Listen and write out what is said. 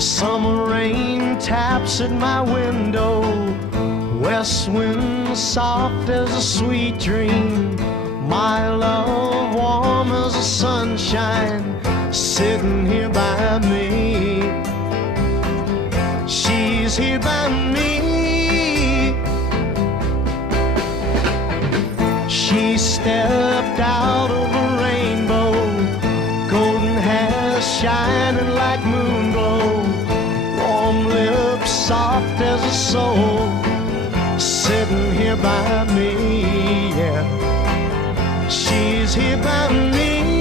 Summer rain taps at my window, west wind soft as a sweet dream. My love warm as the sunshine, sitting here by me. She's here by me. She stepped out of a rainbow, golden hair shining like moon glow, warm lips soft as a soul, sitting here by me, yeah. She's here by me.